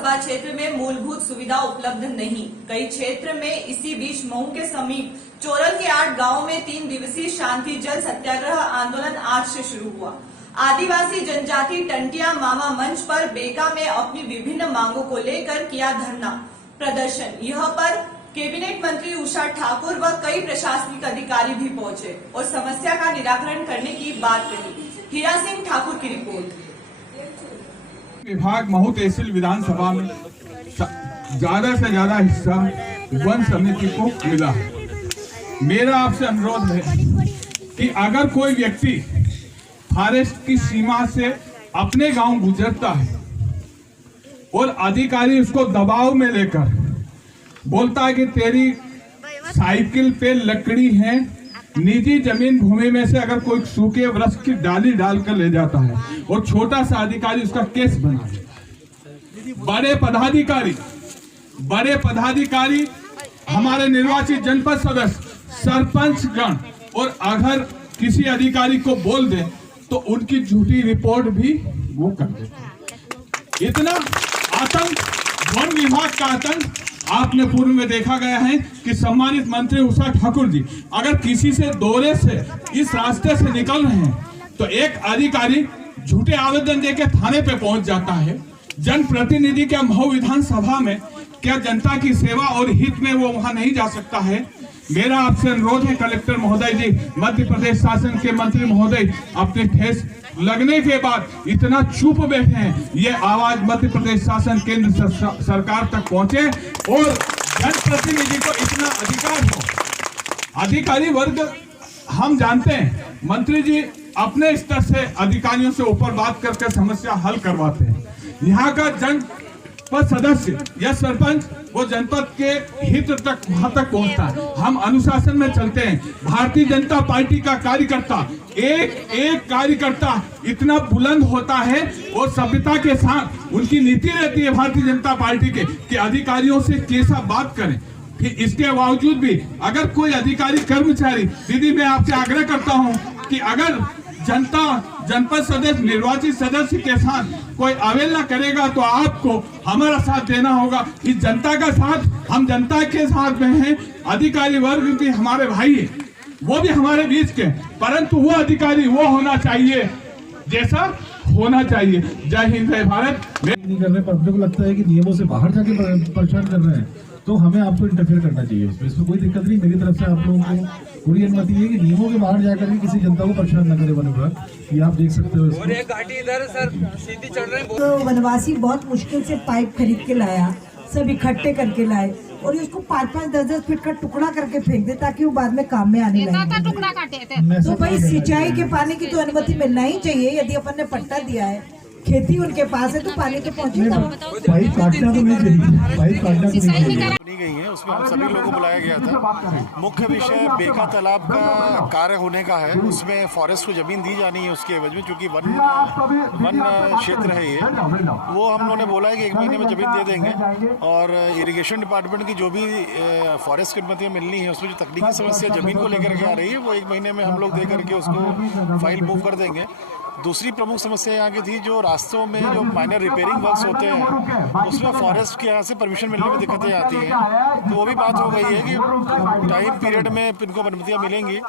विधानसभा क्षेत्र में मूलभूत सुविधा उपलब्ध नहीं। कई क्षेत्र में इसी बीच मऊ के समीप चोरल के 8 गांवों में 3 दिवसीय शांति जल सत्याग्रह आंदोलन आज से शुरू हुआ। आदिवासी जनजाति टंटिया मामा मंच पर बेका में अपनी विभिन्न मांगों को लेकर किया धरना प्रदर्शन। यह पर कैबिनेट मंत्री उषा ठाकुर व कई प्रशासनिक अधिकारी भी पहुंचे और समस्या का निराकरण करने की बात कही। हीरा सिंह ठाकुर की रिपोर्ट। विभाग महू तहसील विधानसभा में ज्यादा से ज्यादा हिस्सा वन समिति को मिला है। मेरा आपसे अनुरोध है कि अगर कोई व्यक्ति फॉरेस्ट की सीमा से अपने गांव गुजरता है और अधिकारी उसको दबाव में लेकर बोलता है कि तेरी साइकिल पे लकड़ी है, निजी जमीन भूमि में से अगर कोई सूखे वृक्ष की डाली डालकर ले जाता है और छोटा सा अधिकारी उसका केस बना देता है। बड़े पदाधिकारी हमारे निर्वाचित जनपद सदस्य, सरपंच गण और अगर किसी अधिकारी को बोल दे तो उनकी झूठी रिपोर्ट भी वो कर देते। इतना आतंक, वन विभाग का आतंक आपने पूर्व में देखा गया है कि सम्मानित मंत्री उषा ठाकुर जी अगर किसी से दौरे से इस रास्ते से निकल रहे हैं तो एक अधिकारी झूठे आवेदन देके थाने पे पहुंच जाता है। जनप्रतिनिधि क्या महू विधानसभा में क्या जनता की सेवा और हित में वो वहां नहीं जा सकता है? मेरा आपसे अनुरोध है कलेक्टर महोदय जी, मध्य प्रदेश शासन के मंत्री महोदय, अपने ठेस लगने के बाद इतना चुप बैठे हैं। ये आवाज मध्य प्रदेश शासन केंद्र सरकार तक पहुंचे और जनप्रतिनिधि को इतना अधिकार हो। अधिकारी वर्ग हम जानते हैं, मंत्री जी अपने स्तर से अधिकारियों से ऊपर बात करके समस्या हल करवाते हैं। यहाँ का जनपद सदस्य या सरपंच वो जनपद के हित तक वहां तक पहुंचता है। हम अनुशासन में चलते हैं। भारतीय जनता पार्टी का कार्यकर्ता एक कार्यकर्ता इतना बुलंद होता है और सभ्यता के साथ उनकी नीति रहती है भारतीय जनता पार्टी के कि अधिकारियों से कैसा बात करें। फिर इसके बावजूद भी अगर कोई अधिकारी कर्मचारी, दीदी मैं आपसे आग्रह करता हूं कि अगर जनता जनपद सदस्य निर्वाचित सदस्य के साथ कोई अवहेलना करेगा तो आपको हमारा साथ देना होगा। इस जनता का साथ, हम जनता के साथ में हैं। अधिकारी वर्ग भी हमारे भाई है, वो भी हमारे बीच के, परंतु वो अधिकारी वो होना चाहिए जैसा होना चाहिए। जय हिंद, जय भारत। नहीं कर रहे, पब्लिक को लगता है कि नियमों से बाहर जाके परेशान कर रहे हैं तो हमें आपको इंटरफेयर करना चाहिए इसमें कोई दिक्कत नहीं। मेरी तरफ से आप लोगों को पूरी अनुमति है कि नियमों के बाहर जाकर भी किसी जनता को परेशान न करे वन विभाग। ये आप देख सकते हो। और एक घाटी इधर सर सीधी चढ़ रहे हैं। तो वनवासी बहुत मुश्किल से पाइप खरीद के लाया, सब इकट्ठे करके लाए और उसको 5-5, 10-10 फीट का टुकड़ा करके फेंक दे ताकि वो बाद में काम में आने लगे। तो भाई सिंचाई के पानी की तो अनुमति मिलना ही चाहिए। यदि अपन ने पट्टा दिया है, खेती उनके पास है तो पानी तो पहुंचेगा। पाइप काटना तो नहीं चाहिए, पाइप काटना तो नहीं चाहिए। गई है उसमें हम सभी लोगों को बुलाया गया था। मुख्य विषय बेका तालाब का कार्य होने का है। उसमें फॉरेस्ट को जमीन दी जानी है उसके एवज में, क्योंकि वन क्षेत्र है ये। वो हम लोगों ने बोला है कि 1 महीने में जमीन दे देंगे और इरिगेशन डिपार्टमेंट की जो भी फॉरेस्ट की अनुमतियाँ मिलनी है उसमें जो तकनीकी समस्या जमीन को लेकर के आ रही है वो 1 महीने में हम लोग दे करके उसको फाइल मूव कर देंगे। दूसरी प्रमुख समस्या यहाँ की थी जो रास्तों में जो माइनर रिपेयरिंग वर्क्स होते हैं उसमें फॉरेस्ट के यहाँ से परमिशन मिलने में दिक्कतें आती हैं। तो वो भी बात हो गई है कि टाइम पीरियड में इनको अनुमतियाँ मिलेंगी।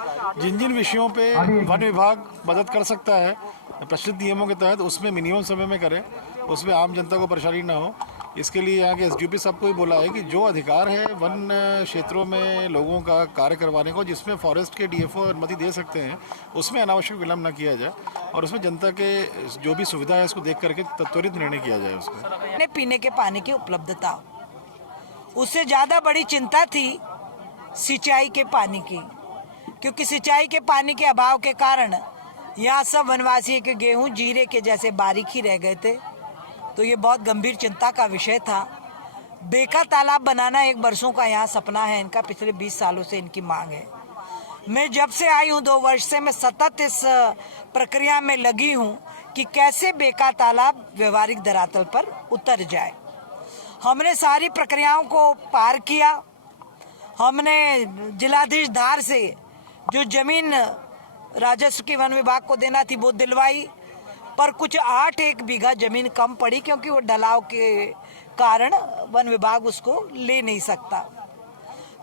जिन जिन विषयों पे वन विभाग मदद कर सकता है प्रचलित नियमों के तहत उसमें मिनिमम समय में करें, उसमें आम जनता को परेशानी ना हो। इसके लिए यहाँ के एसडीओपी साहब को भी बोला है कि जो अधिकार है वन क्षेत्रों में लोगों का कार्य करवाने को, जिसमें फॉरेस्ट के डीएफओ अनुमति दे सकते हैं, उसमें अनावश्यक विलम्ब न किया जाए और उसमें जनता के जो भी सुविधा है उसको देख करके त्वरित निर्णय किया जाए। उसमें पीने के पानी की उपलब्धता, उससे ज़्यादा बड़ी चिंता थी सिंचाई के पानी की, क्योंकि सिंचाई के पानी के अभाव के कारण यहाँ सब वनवासी के गेहूँ जीरे के जैसे बारीक ही रह गए थे। तो ये बहुत गंभीर चिंता का विषय था। बेका तालाब बनाना एक वर्षों का यहाँ सपना है इनका, पिछले 20 सालों से इनकी मांग है। मैं जब से आई हूँ 2 वर्ष से मैं सतत इस प्रक्रिया में लगी हूँ कि कैसे बेका तालाब व्यवहारिक धरातल पर उतर जाए। हमने सारी प्रक्रियाओं को पार किया। हमने जिलाधीश धार से जो जमीन राजस्व की वन विभाग को देना थी वो दिलवाई। पर कुछ 8 बीघा जमीन कम पड़ी क्योंकि वो ढलाव के कारण वन विभाग उसको ले नहीं सकता।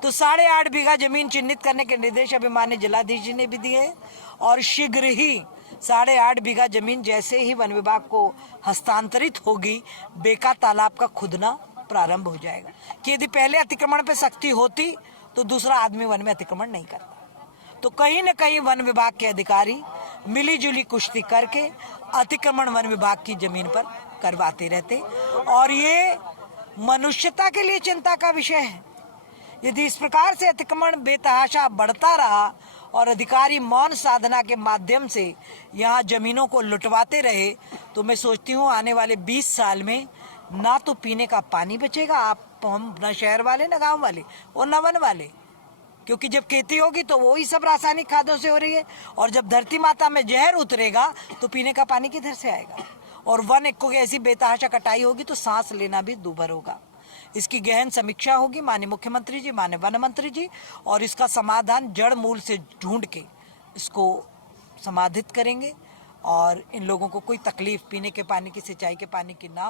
तो 8.5 बीघा जमीन चिन्हित करने के निर्देश अभी माननीय जिलाधीश जी ने भी दिए और शीघ्र ही 8.5 बीघा जमीन जैसे ही वन विभाग को हस्तांतरित होगी, बेका तालाब का खुदना प्रारंभ हो जाएगा। कि यदि पहले अतिक्रमण पे सख्ती होती तो दूसरा आदमी वन में अतिक्रमण नहीं करता। तो कहीं न कहीं वन विभाग के अधिकारी मिलीजुली कुश्ती करके अतिक्रमण वन विभाग की जमीन पर करवाते रहते और ये मनुष्यता के लिए चिंता का विषय है। यदि इस प्रकार से अतिक्रमण बेतहाशा बढ़ता रहा और अधिकारी मौन साधना के माध्यम से यहाँ जमीनों को लुटवाते रहे तो मैं सोचती हूँ आने वाले 20 साल में ना तो पीने का पानी बचेगा, आप हम न शहर वाले न गांव वाले और न वन वाले, क्योंकि जब खेती होगी तो वही सब रासायनिक खादों से हो रही है और जब धरती माता में जहर उतरेगा तो पीने का पानी किधर से आएगा। और वन को ऐसी बेतहाशा कटाई होगी तो सांस लेना भी दूभर होगा। इसकी गहन समीक्षा होगी माननीय मुख्यमंत्री जी, माननीय वन मंत्री जी, और इसका समाधान जड़ मूल से ढूंढ के इसको समाधित करेंगे और इन लोगों को कोई तकलीफ पीने के पानी की, सिंचाई के पानी की ना